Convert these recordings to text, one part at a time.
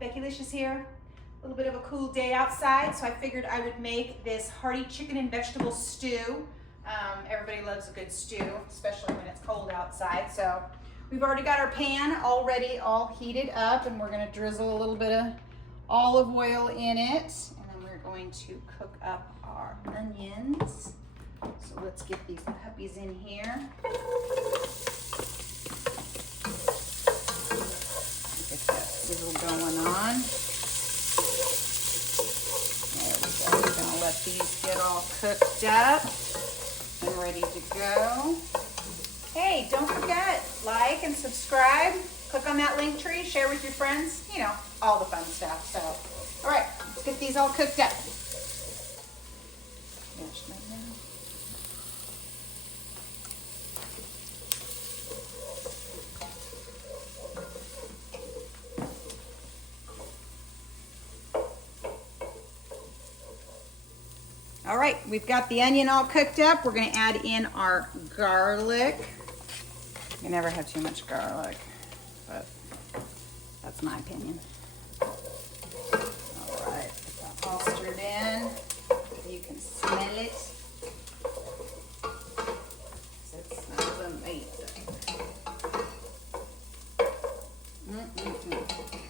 Becki-licious here. A little bit of a cool day outside, so I figured I would make this hearty chicken and vegetable stew. Everybody loves a good stew, especially when it's cold outside. So we've already got our pan already all heated up, and we're gonna drizzle a little bit of olive oil in it. And then we're going to cook up our onions. So let's get these puppies in here. Get that sizzle going on. There we go. We're gonna let these get all cooked up and ready to go. Hey, don't forget, like and subscribe. Click on that link tree, share with your friends, you know, all the fun stuff. So, all right, let's get these all cooked up. All right, we've got the onion all cooked up. We're gonna add in our garlic. You never have too much garlic, but that's my opinion. All right, get that all stirred in. You can smell it. It smells amazing.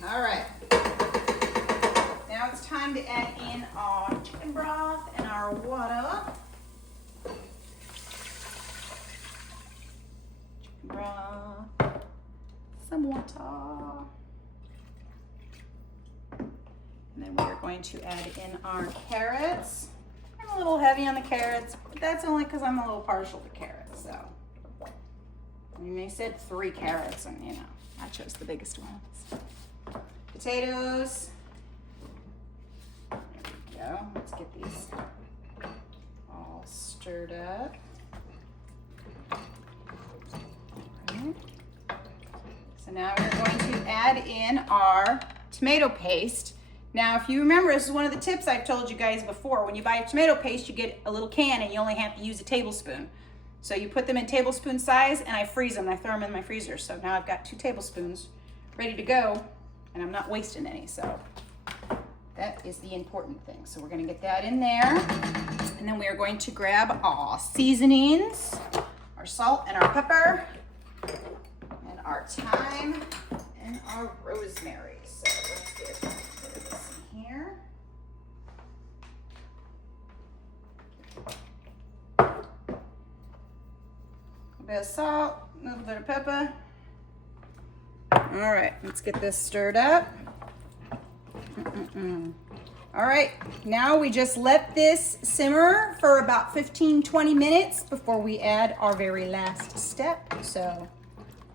All right. Now it's time to add in our chicken broth and our water. Chicken broth, some water. And then we're going to add in our carrots. I'm a little heavy on the carrots, but that's only because I'm a little partial to carrots. So, I mean, they said 3 carrots, and you know, I chose the biggest ones. Potatoes. Go. Let's get these all stirred up. Right. So now we're going to add in our tomato paste. Now, if you remember, this is one of the tips I've told you guys before. When you buy a tomato paste, you get a little can and you only have to use a tablespoon. So you put them in tablespoon size and I freeze them. I throw them in my freezer. So now I've got 2 tablespoons ready to go and I'm not wasting any. So that is the important thing. So we're gonna get that in there. And then we are going to grab our seasonings, our salt and our pepper, and our thyme and our rosemary. So let's get a bit of this in here. A bit of salt, a little bit of pepper. All right, let's get this stirred up. All right, now we just let this simmer for about 15-20 minutes before we add our very last step. So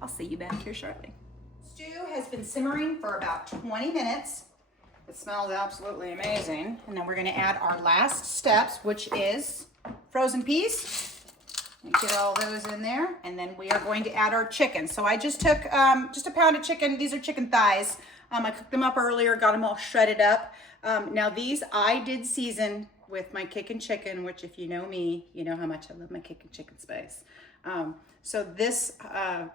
I'll see you back here shortly. Stew has been simmering for about 20 minutes. It smells absolutely amazing. And then we're gonna add our last steps, which is frozen peas. Get all those in there. And then we are going to add our chicken. So I just took just a pound of chicken. These are chicken thighs. I cooked them up earlier, got them all shredded up. Now these I did season with my kickin' chicken, which if you know me, you know how much I love my kickin' chicken spice. So this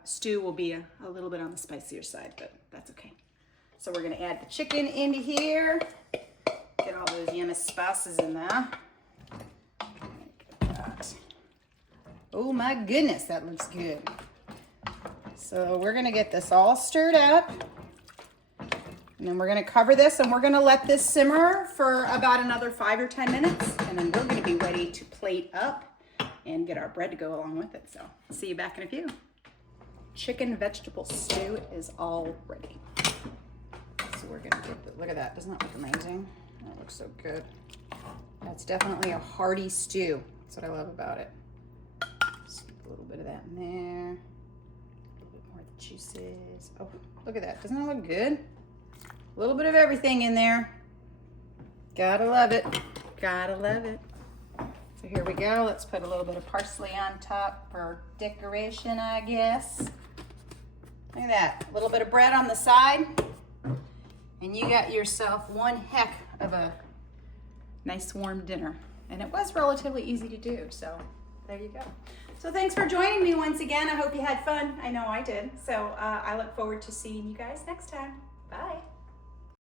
stew will be a little bit on the spicier side, but that's okay. So we're gonna add the chicken into here. Get all those yummy spices in there. Get that. Oh my goodness, that looks good. So we're gonna get this all stirred up. And then we're gonna cover this and we're gonna let this simmer for about another 5 or 10 minutes. And then we're gonna be ready to plate up and get our bread to go along with it. So I'll see you back in a few. Chicken vegetable stew is all ready. So we're gonna get the, look at that, doesn't that look amazing? That looks so good. That's definitely a hearty stew. That's what I love about it. Just a little bit of that in there. A little bit more of the juices. Oh, look at that, doesn't that look good? A little bit of everything in there. Gotta love it. Gotta love it. So here we go. Let's put a little bit of parsley on top for decoration, I guess. Look at that. A little bit of bread on the side. And you got yourself one heck of a nice warm dinner. And it was relatively easy to do. So there you go. So thanks for joining me once again. I hope you had fun. I know I did. So I look forward to seeing you guys next time. Bye.